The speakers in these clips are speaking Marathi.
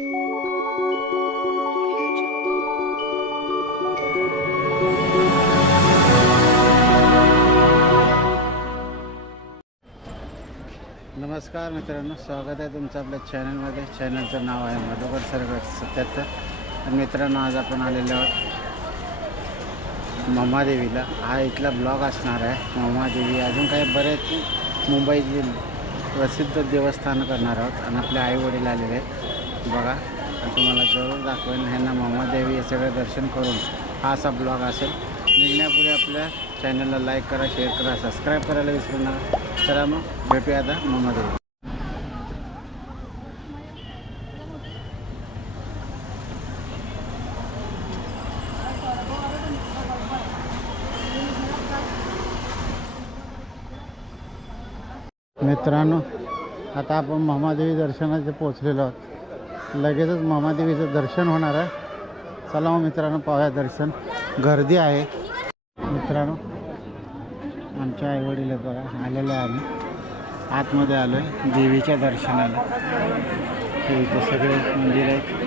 नमस्कार मित्रांनो, स्वागत आहे तुमचं आपल्या चॅनलमध्ये. चॅनलचं नाव आहे मधुकर सरगर 77. तर मित्रांनो, आज आपण आलेलो आहोत ममादेवीला. हा इथला ब्लॉग असणार आहे. ममादेवी अजून काही बरेच मुंबईतील प्रसिद्ध देवस्थान करणार आहोत आणि आपले आई वडील आलेले आहेत बघा. आणि तुम्हाला जरूर दाखवेन ह्यांना ममादेवी हे सगळं दर्शन करून हा असा ब्लॉग असेल. निघण्यापूर्वी आपल्या चॅनलला लाईक करा, शेअर करा, सबस्क्राईब करायला विसरू नका. चला मग भेटूया आता ममादेवी. मित्रांनो, आता आपण ममादेवी दर्शनाचे पोचलेलो आहोत. लगेचच ममादेवीचं दर्शन होणार आहे. चला मग मित्रांनो, पाहूया दर्शन. गर्दी आहे मित्रांनो. आमच्या आईवडील बघा आलेले आहे. आम्ही आतमध्ये आलो आहे देवीच्या दर्शनाला. इथे सगळे मंदिर आहेत.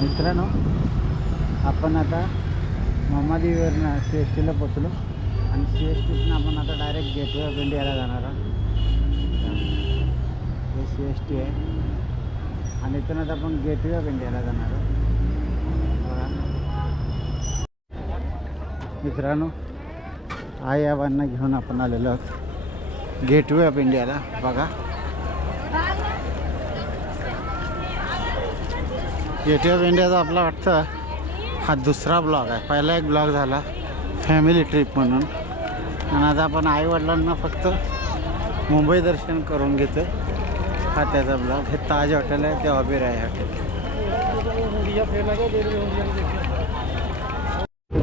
मित्रांनो, आपण आता ममादेवीवरनं CSTला पोचलो आणि CSTतून आपण आता डायरेक्ट गेटवे ऑफ इंडियाला जाणार आहोत. हे CST आहे आणि इथून आता आपण गेटवे ऑफ इंडियाला जाणार आहोत बघा. मित्रांनो, आई आबांना घेऊन आपण आलेलो आहोत गेटवे ऑफ इंडियाला बघा. गेटवे ऑफ इंडियाचा आपला वाटतं हा दुसरा ब्लॉग आहे. पहिला एक ब्लॉग झाला फॅमिली ट्रिप म्हणून, आणि आता आपण आईवडिलांना फक्त मुंबई दर्शन करून घेतो. हा त्याचा ब्लॉग. हे ताज हॉटेल आहे, ते ऑबेरॉय हॉटेल.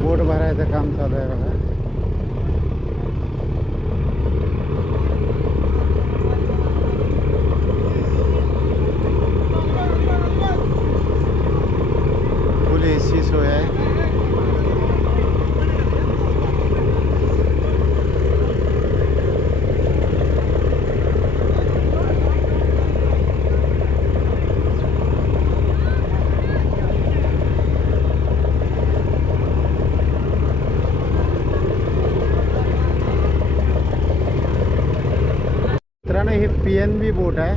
बोट भरायचं काम चालू आहे बघा. AC सोय आहे. मित्रांनो, ही PNB बोट आहे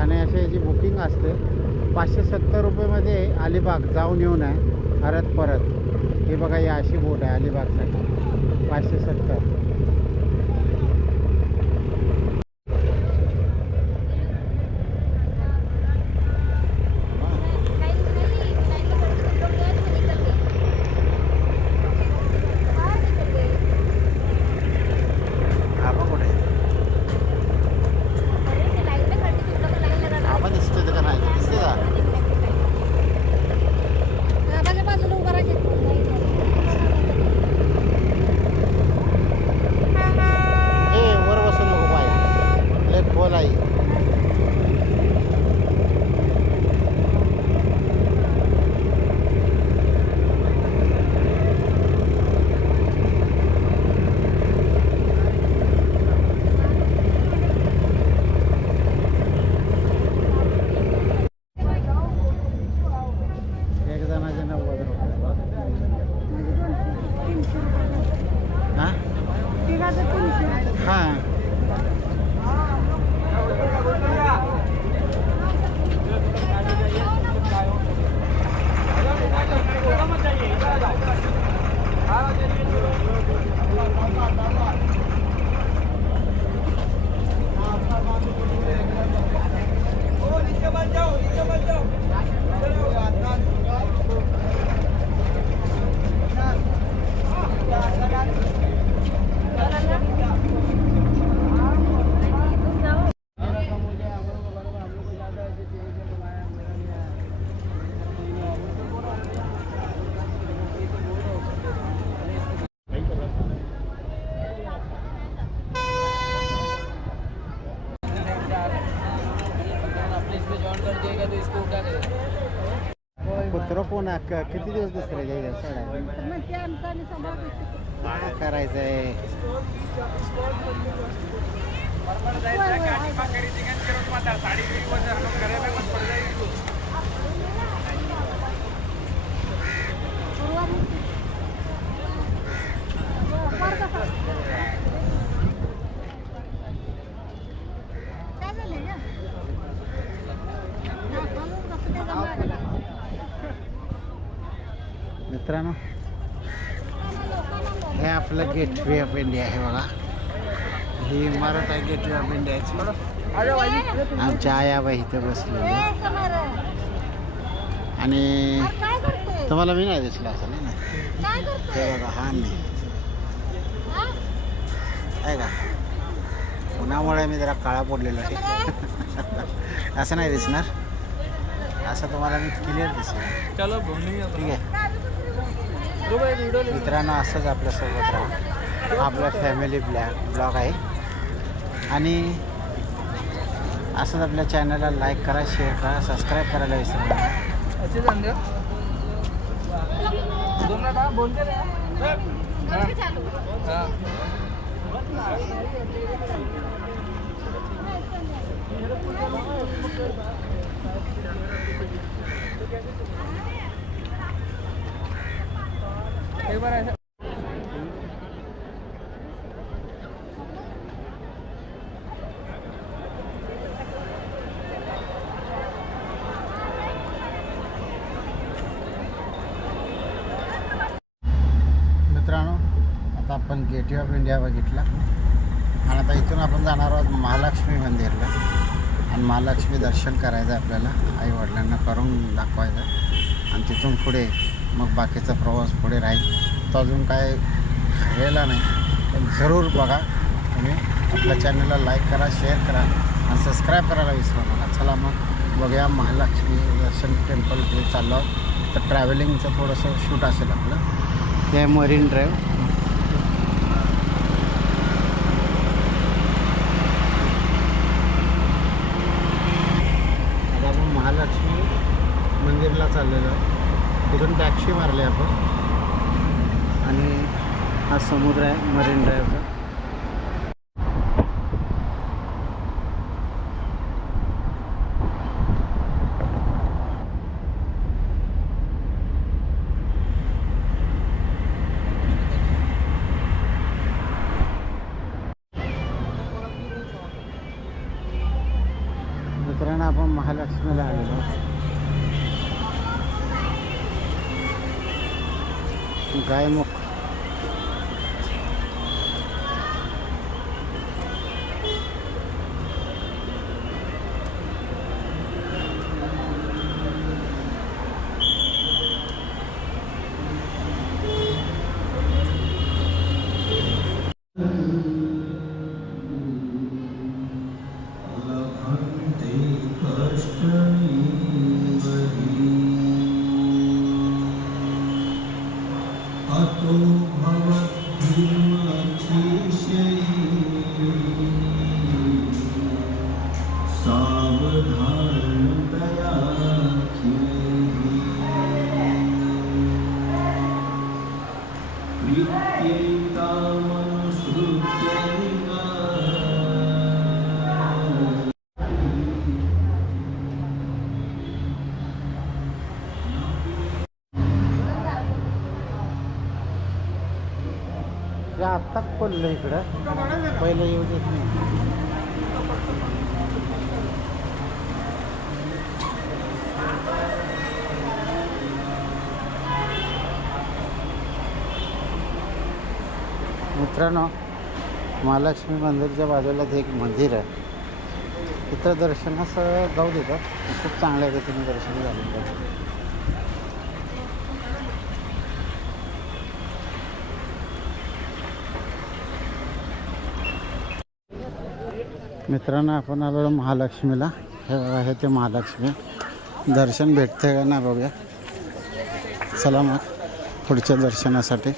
आणि अशी याची बुकिंग असते. 570 रुपयेमध्ये अलिबाग जाऊन येऊन आहे परत. हे बघा, ही अशी बोट आहे अलिबागसाठी 570. हां इसमें जॉइन कर देगा तो इसको उठा देगा। कुत्र कोण किती दिवस दुसऱ्या सोडा काय करायचं आहे? मित्रांनो, हे आपलं गेटवे ऑफ इंडिया आहे बघा. ही इमारत आहे गेटवे ऑफ इंडियाची. आमच्या आयाबाई इथे बसलेले आणि तुम्हाला मी नाही दिसला असेल ना. हे बघा, हा मी आहे का. उन्हामुळे मी जरा काळा पडलेलो आहे. असं नाही दिसणार, असं तुम्हाला मी क्लिअर दिसेल. चलो ठीक आहे मित्रांनो, असंच आपल्यासोबत राहा. आपला फॅमिली ब्लॉग आहे आणि असंच आपल्या चॅनलला लाईक करा, शेअर करा, सबस्क्राईब करायला विसरू नका. अच्छे जान बोलते एक बार ऐसा मित्रांनो, आता आपण गेटवे ऑफ इंडिया बघितला आणि आता इथून आपण जाणार आहोत महालक्ष्मी मंदिरला. आणि महालक्ष्मी दर्शन करायचं आहे आपल्याला, आईवडिलांना करून दाखवायचं आणि तिथून पुढे मग बाकीचा प्रवास पुढे राहील. तो अजून काय वेळेला नाही, पण जरूर बघा तुम्ही. आपल्या चॅनलला लाईक करा, शेअर करा आणि सबस्क्राईब करायला विसरू नका. चला मग बघूया महालक्ष्मी दर्शन टेम्पल पुढे चाललो आहोत. तर ट्रॅव्हलिंगचं थोडंसं शूट असेल आपलं. हे मरीन ड्राईव्ह. आता आपण महालक्ष्मी मंदिरला चाललेलो आहे. तिथून टॅक्सी मारली आपण आणि हा समुद्र आहे मरीन ड्राईव्हचा. मित्रांनो, आपण महालक्ष्मीला आलेलो आहोत. गायमुख आत्ता खोललं इकडं, पहिलं येऊ देत नाही. मित्रांनो, महालक्ष्मी मंदिरच्या बाजूलाच एक मंदिर आहे. तिथं दर्शनास जाऊ देतात. खूप चांगल्या रीतीने दर्शन झालं पाहिजे. मित्रांनो, आपण आलो महालक्ष्मीला. हे बघा, हे ते महालक्ष्मी. दर्शन भेटते का ना बघूया. चला मग पुढच्या दर्शनासाठी.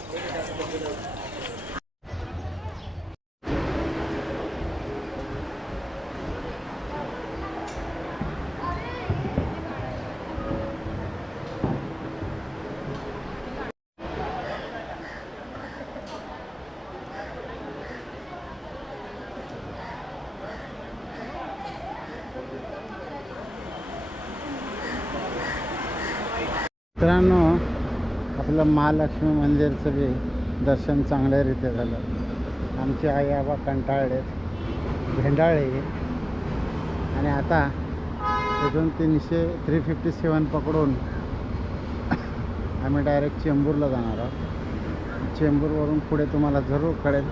मित्रांनो, आपलं महालक्ष्मी मंदिरचं बी दर्शन चांगल्यारीत्या झालं. आमचे आई आबा कंटाळलेत, भेंडाळले. आणि आता तिथून 357 पकडून आम्ही डायरेक्ट चेंबूरला जाणार आहोत. चेंबूरवरून पुढे तुम्हाला जरूर कळेल.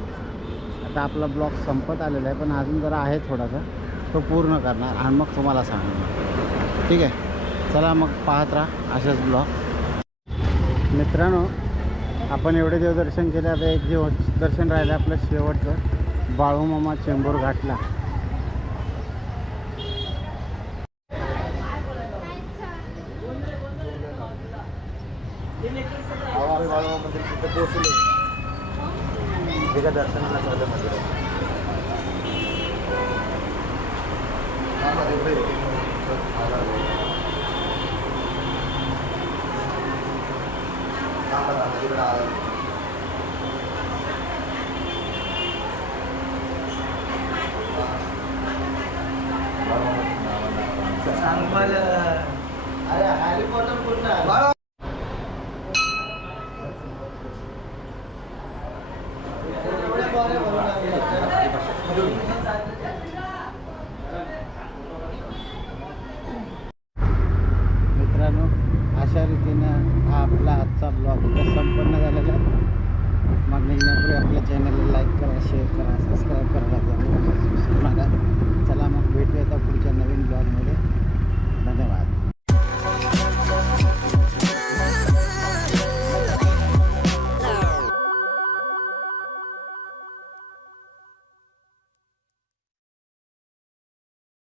आता आपला ब्लॉग संपत आलेला आहे, पण अजून जरा आहे थोडासा, तो पूर्ण करणार आणि मग तुम्हाला सांगणार. ठीक आहे, चला मग पाहत राहा असेच ब्लॉग. मित्रांनो, आपण एवढे देवदर्शन केले. आता एक दर्शन राहिलं आपलं शेवटचं, बाळूमामा चेंबूर घाटला. बाळूमामा मंदिर तिथं पोहोचले. दर्शनाला झालं मंदिर. अरे हॅरी पॉटर पूर्ण मित्रांनो, अशा रीतीनं हा आपला आजचा ब्लॉग इथं संपन्न झालेला आहे. मग निघण्यापूर्वी आपल्या चॅनलला लाईक करा, शेअर करा, सबस्क्राईब करा. चला मग भेटूया आता पुढच्या नवीन ब्लॉगमध्ये.